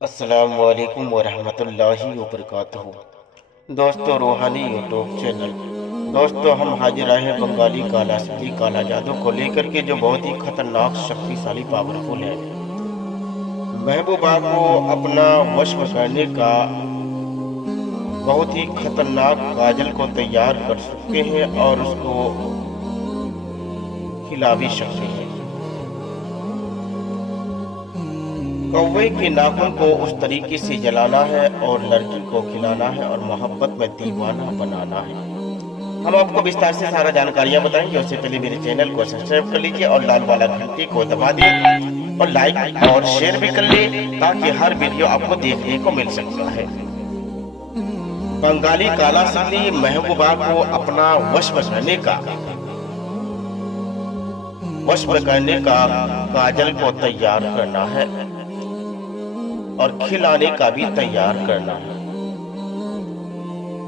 अस्सलाम वालेकुम वरहमतुल्लाहि वबरकातुहू। दोस्तों, रूहानी यूट्यूब चैनल। दोस्तों, हम हाजिर आए हैं बंगाली काला सिद्धि काला जादू को लेकर के, जो बहुत ही खतरनाक शक्तिशाली पावरफुल है। महबूबा को अपना वश में करने का बहुत ही खतरनाक काजल को तैयार कर सकते हैं और उसको खिला भी सकते हैं। कौवे के नाखून को उस तरीके से जलाना है और लड़की को खिलाना है और मोहब्बत में दीवाना बनाना है। हम आपको विस्तार से सारा जानकारियां बताएंगे। उससे पहले मेरे चैनल को सब्सक्राइब कर लीजिए और लाल वाला घंटी को दबा दिए और लाइक और शेयर भी कर ले, ताकि हर वीडियो आपको देखने को मिल सकता है। बंगाली काला सिद्धि महबूबा को अपना वश में करने का काजल को तैयार करना है और खिलाने का भी तैयार करना है।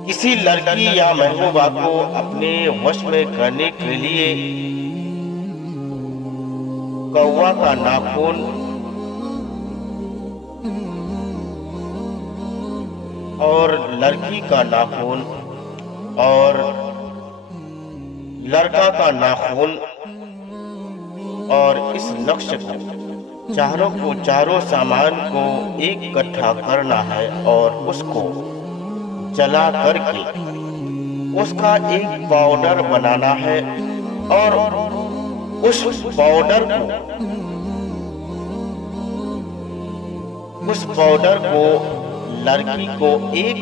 किसी लड़की या महबूबा को अपने वश में करने के लिए कौवा का नाखून और लड़की का नाखून और लड़का का नाखून और इस लक्ष्य को चारों सामान को इकट्ठा करना है और उसको जला करके उसका एक पाउडर बनाना है और उस पाउडर को लड़की को एक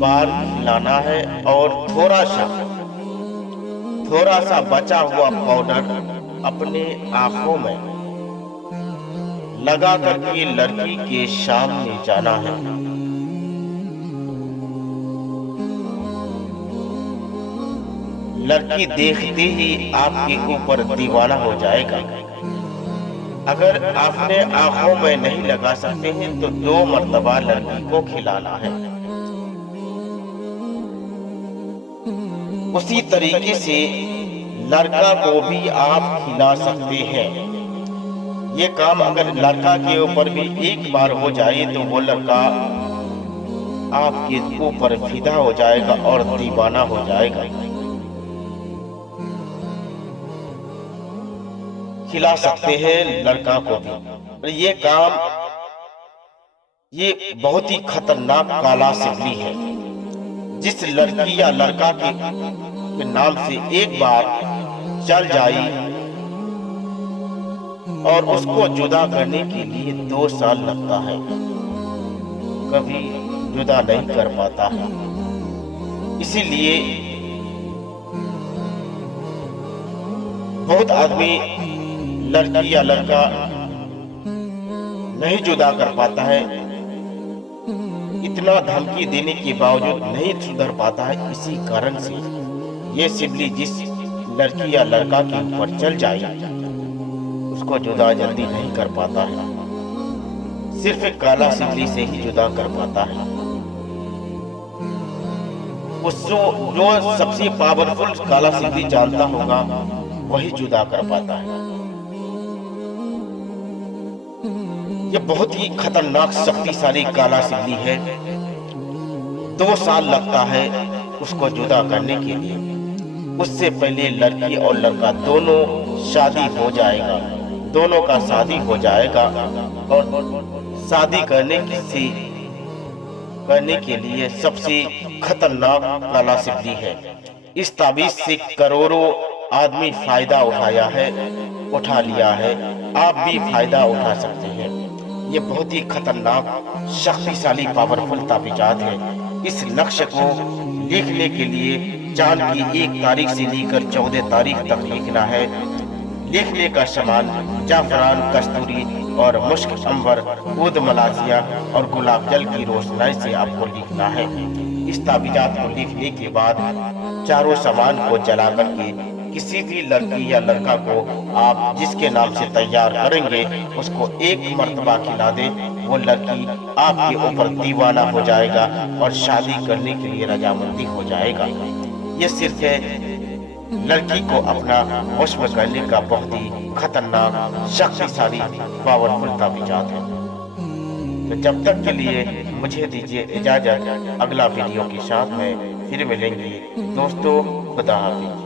बार खिलाना है और थोड़ा सा बचा हुआ पाउडर अपने आंखों में लगा करके लड़की के सामने जाना है। लड़की देखते ही आपके ऊपर दीवाना हो जाएगा। अगर आपने आंखों में नहीं लगा सकते हैं तो 2 मर्तबा लड़की को खिलाना है। उसी तरीके से लड़का को भी आप खिला सकते हैं। ये काम अगर लड़का के ऊपर भी एक बार हो जाए तो वो लड़का आपके ऊपर फिदा हो जाएगा और दीवाना हो जाएगा। खिला सकते हैं लड़का को भी। ये काम ये बहुत ही खतरनाक काला सिद्धि है। जिस लड़की या लड़का के नाम से एक बार चल जाए और उसको जुदा करने के लिए 2 साल लगता है, कभी जुदा नहीं कर पाता है। इसीलिए बहुत आदमी लड़की या लड़का नहीं जुदा कर पाता है। इतना धमकी देने के बावजूद नहीं सुधर पाता है। इसी कारण से ये सिद्धि जिस लड़की या लड़का के ऊपर चल जाए उसको जुदा जल्दी नहीं कर पाता है। सिर्फ एक काला सिद्धि से ही जुदा कर पाता है। उसको जो सबसे पावरफुल काला सिद्धि जानता होगा वही जुदा कर पाता है। ये बहुत ही खतरनाक शक्तिशाली काला सिद्धि है। 2 साल लगता है उसको जुदा करने के लिए। उससे पहले लड़की और लड़का दोनों शादी हो जाएगा, दोनों का शादी हो जाएगा और शादी करने के लिए सबसे खतरनाक काला सिद्धि है। इस ताबीज से करोड़ों आदमी फायदा उठा लिया है। आप भी फायदा उठा सकते हैं। ये बहुत ही खतरनाक शक्तिशाली पावरफुल ताबीजात है। इस लक्ष्य को लिखने के लिए चांद की 1 तारीख से लेकर 14 तारीख तक लिखना है। लिखने का सामान जाफरान, कस्तूरी और मुश्क, अंबर, ऊद, मलाजिया और गुलाब जल की रोशनाई से आपको लिखना है। इस ताबीजात को लिखने के बाद चारों सामान को जला करके किसी भी लड़की या लड़का को आप जिसके नाम से तैयार करेंगे उसको 1 मर्तबा खिला दे। वो लड़की आपके ऊपर दीवाना हो जाएगा और शादी करने के लिए रजामंदी हो जाएगा। ये सिर्फ है लड़की को अपना वश में करने का बहुत ही खतरनाक शक्तिशाली पावरफुल ताबीजात है। तो जब तक के लिए मुझे दीजिए इजाजत। अगला वीडियो के साथ में फिर मिलेंगे दोस्तों। खुदा हाफिज।